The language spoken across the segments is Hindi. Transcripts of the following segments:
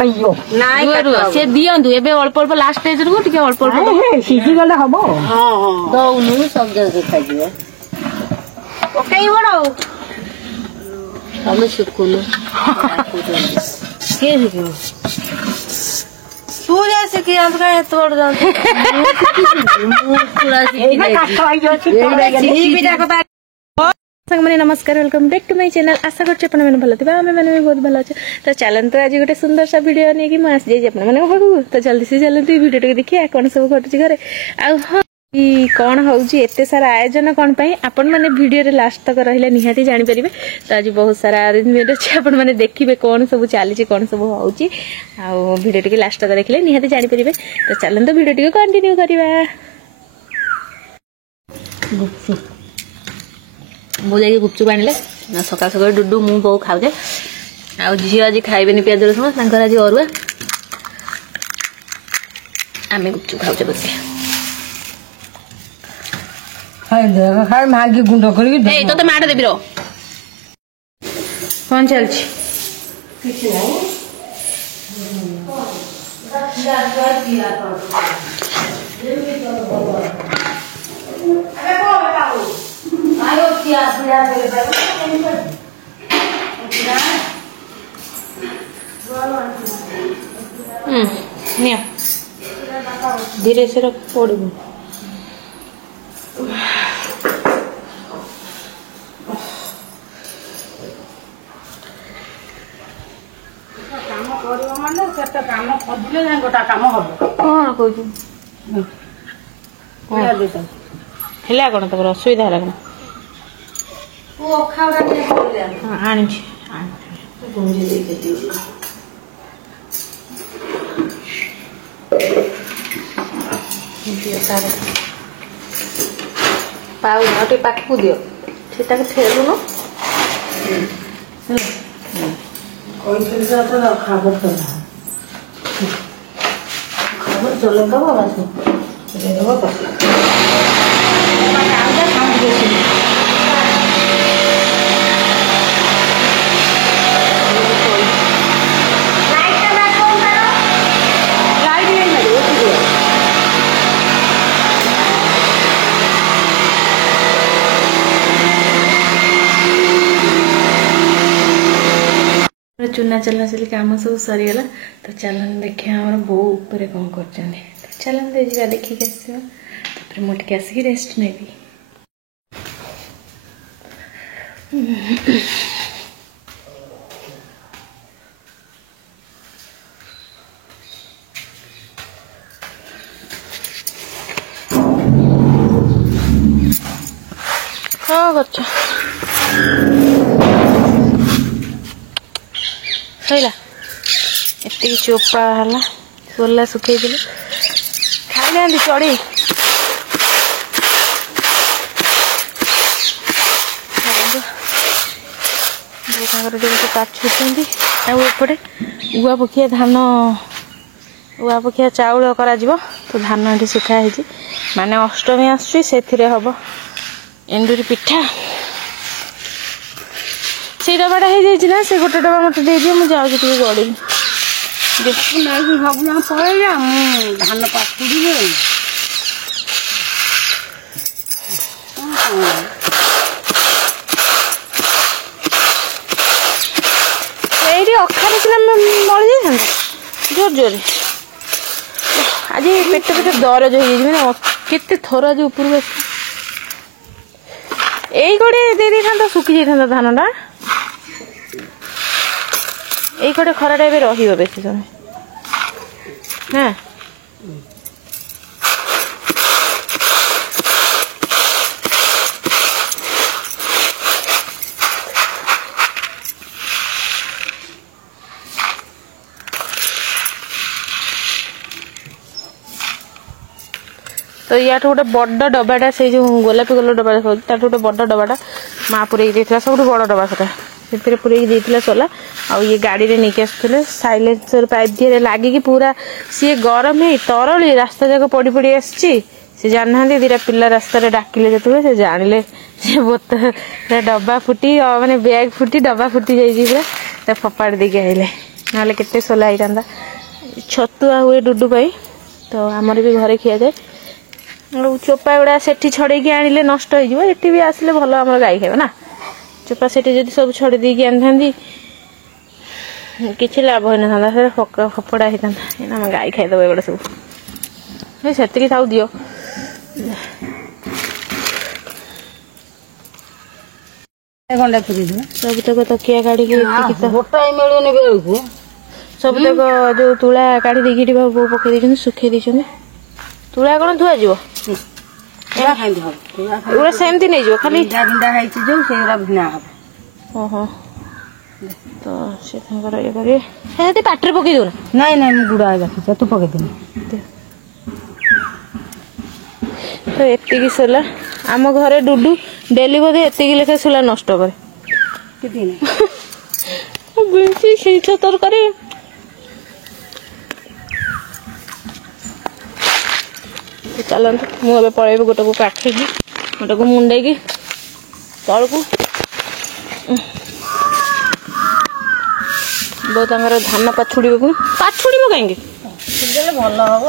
अयो नाई से दियंतु एबे अल्प अल्प लास्ट स्टेज रो टिके अल्प अल्प सीधी गले हबो हां हां दउनु सब जगह खाइबो ओके बड़ो हम शिकुनु के शिकु तू जैसे कि हम का तोड़ जान पूरा एना काट आइयो सी बिटा को सामने नमस्कार welcome back to my channel आशा करछे आपण माने भलो थिबा हमें माने बहुत भलो अछि तो चलन तो आज गोटे सुंदर सा वीडियो नै कि मास जे आपण माने भागु तो जल्दी से जल्दी वीडियो टे देखिए कोन सब घटछि घरे आ हां ई कोन होउछि एते सारा आयोजन कोन पई आपण माने वीडियो रे लास्ट तक रहिले निहाती जानि परिबे तो आज बहुत सारा अरेंजमेंट अछि आपण माने देखिबे कोन सब चालिछि कोन सब होउछि आ वीडियो टे लास्ट तक देखले निहाती जानि परिबे तो चलन तो वीडियो टे कंटिन्यू करिबा मु जाई गुपचुप आनिले ना सकाळ सकाळ डुडू मु बहु खाउजे आ झियो आज खाइबेनी प्याज रसुण तांकर आज अरुआ आमे गुपचुप खाउजे बसे हाय दे हाय मागी गुंडो करके ए तो माड देबी रो कोन चलछि किछ नहीं आयो किया पिया मेरे भाई निया धीरे से रख पड़बो काम करबो माने सेटा काम खदिले जाय गोटा काम हबो कोन कहू कोया देता हेला कोन तबर असुविधा होला कोन वो खावरा ने बोले हां आनी छी गुंजे दे के दियो सारे पाउ नटे पाखु दियो सेटा के ठेलु न कोई फिर तो खबर तो खबर चलो का बाबा से दे दो तो चूना चला चली काम सब सरीगला तो चलन देखिए हमारे बो ऊपर कौन कर चलन दे जा देखिए आस मोटे आसिक रेस्ट नेबी हाँ बच्चा सैला एति चोपा हला सोला सुखे दिले खाई ना चढ़ी काटुंट आउपटे उआ पखिया धान उआ पखिया चाउल करा तो धान ये सुखाई माने अष्टमी आसुची से हम एंडुरी पिठा से डबाटा हो जाए से गोटे डबा मत दे दिए मुझे जाऊँ गड़ी देखु नहीं सब ना पड़ेगा धान पाकुड़ी ये अखारे सीना मरी जाता जोर जोर आज पेट पेट दरज हो जाए केते थर आज ऊपर यही कड़े दे था सुखी जाता धानटा यही कड़े खराटा ए रही समय हाँ तो या गोटे बड़ डबाटा से जो गोलापी कलर डबा देखा गोटे बड़ डबाटा माँ पुरे सब बड़ डबा से पुरे देता सोला आ ये गाड़ी रे नहीं आसुले साइलेंसर पाइप दिए लगिकी पूरा सी गरम है तरली रास्ता जाक पड़ी पड़ी आसी से जानना दीटा पिला रास्तार डाकिले जो से जानिले बोतल डब्बा फुटी माने बैग फुटी डब्बा फुटी जाइए पूरा फोपाड़ी देके आइले ना केते सोला होता छतुआ हुए डुडू पाई तो आमर भी घरे खिया जाए चोपा गुड़ा से छड़े आनिले नष्ट होती भी आसिले भल आम गाई खाइबा ना चोपा से सब छड़े देकी आनी किसी लाभ हो ना फपड़ा होता आम गाई खाईदेव एगुड़ा सब से था दियो सब तक तकिया काढ़ी ଗୋଟାଏ ମିଳୁନି ବେଳକୁ सब तक जो तुला काढ़ी देकी पकई सुखे देते तुला कौन धुआ जीव एगुड़ा सेमती नहीं जीव खाली ओहो तो से ये करेंगे पाटे पकई दो ନାଇଁ ନାଇଁ ମୁଁ ଗୁଡା ରଖିଛି ତୁ ପକେଇଦେନି तो एतिकी सोला आम घरे डुडू डेली बोधे एतिकी लेखा सोला नष्ट करे तरकारी चलते मुझे पलैबी गोटे को काटिकी गोटे को मुंडे तल को बहुत धान पाछुड़ी कहीं ଭଲ ହବ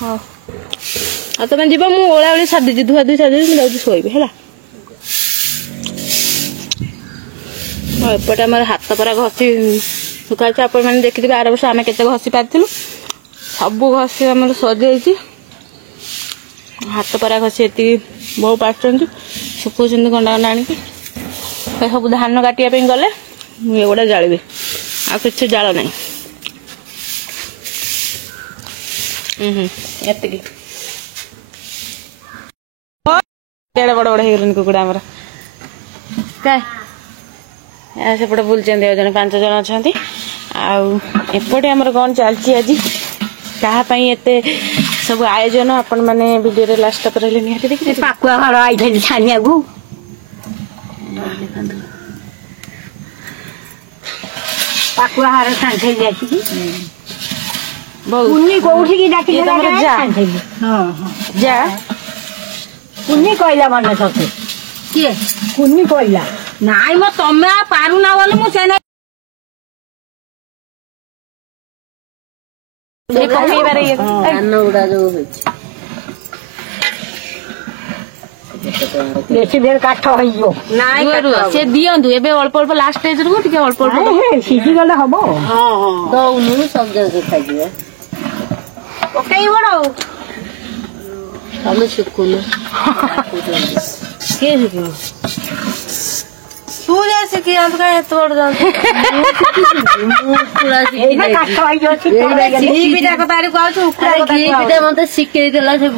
हाँ तुम जीव मुझे ओला ओली सारी धुआ धुई सारी मुझे शोबी है एपटे आम हाथ परा घसी सुखाई आपण मैंने देखिए आर वर्ष आम के घसी पार्थिलु सब घसी आम सजाई हाथ परा घसी एति बहु पार्टी सुखुं गंडा गंडा आणिकी सब धान काटिया गले एगुड़ा जाड़ी आ कि जाल ना एतिकी बड़ बड़ हो कुकुड़ा आमर क्या सेपटे बुलचे जन 5 जन अच्छा आउपटे आमर कौन चलती आज कहापाई एते सब आयोजन आपण मैंने वीडियो लास्ट तक रहे निहाती देखिए ପାକୁଆ ଘର ଆଇଥିଲି ଛାନିଆକୁ ପାକୁଆ ଘର ଛାଣିଥିଲି ଆସିକି କୁନି କୋଉଠିକି ଡାକିଲେ ତମର ଯା ହଁ ଯା କୁନି କହିଲା ମନେ ସତେ କିଏ କୁନି କହିଲା ନାଇଁ ମ ତମେ ପାରୁନା ବୋଲି ମୁଁ ସେ ପକେଇବାରେ ଧାନ ଗୁଡା ଯୋଉ ହେଇଛି ବେଶୀ ଦେର କାଠ ହେଇଯିବ ନାଇଁ ସେ ଦିଅନ୍ତୁ ଏବେ ଅଳ୍ପ ଅଳ୍ପ ଲାଷ୍ଟ ସ୍ଟେଜ ରୁ ଟିକେ ଅଳ୍ପ ଅଳ୍ପ ସିଝି ଗଲେ ହବ ହଁ ହଁ ଦଉନୁ ସବୁ ଜାଗା ଖାଇଯିବେ ପକେଇବ ନା ତମେ ଶିଖୁନୁ କିଏ ଶିଖିବ तू जा शिखी हम का एत बड़ जान घी पिठा को तारी को आछु उखरा को घी पिठा मते शिखै देला से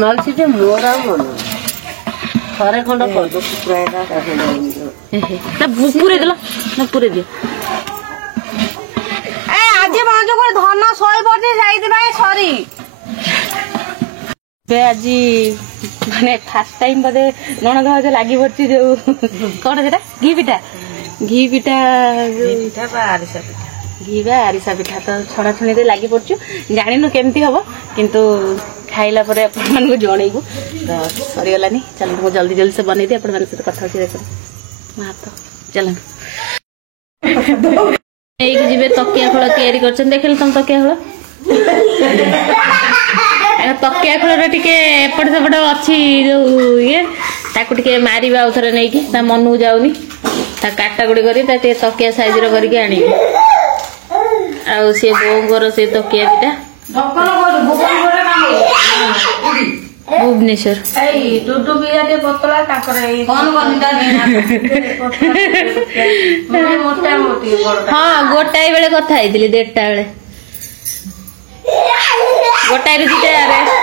मालसी जे मोरा मन थरे खंड कर दो कुकुरा ना पूरे देला ना पूरे दे ए आज मांजो को धन 100 पड़े जाई दिबा सॉरी बे आज माने फर्स्ट टाइम बदे नणद हजे लागि पड़ची जो कोन सेटा घी पिठा बा आरिसा पिठा घी बा आरिसा पिठा तो छणा छणी दे लागि पड़छु जानिनु केमती हबो किंतु खाइला परे अपन मन को जणैबु तो सरी गलानी चल मो जल्दी जल्दी से बनै दे अपन मन से कथा होची देखो हाथ चलन एक जिबे तकिया फळ तयारी करछन देखल तुम तकिया फळ तकिया खोल टिके एपट सेपट अच्छी जो ये ताकू टिके मारिबा आउथरे नै कि ता मनू जाउनी ता काटा गुडी करी ता टे तकिया साइज रो करी आनी आ से बोंगर से तकिया दिटा भुवनेश्वर एई डुडू बिया के पतला काकर एई कोन बंदा नहीं मोटा मोटी बड़टा हां गोटाई बेले कथा आइतिली 1:30 बेले गोटाई रे दिटा रेस्ट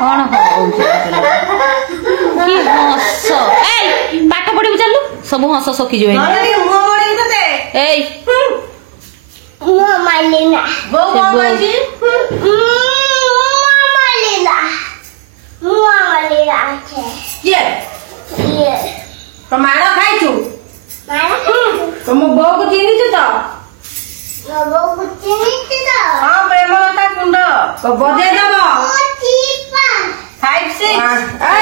कौन कि हस ए पाठ पढ़ी चलू सब हस सकी जो ए तो माड़ खाई तुम बो को चिन्ह ପ୍ରେମଲତା କୁଣ୍ଡ ବଜେଇ ଦବ 5 6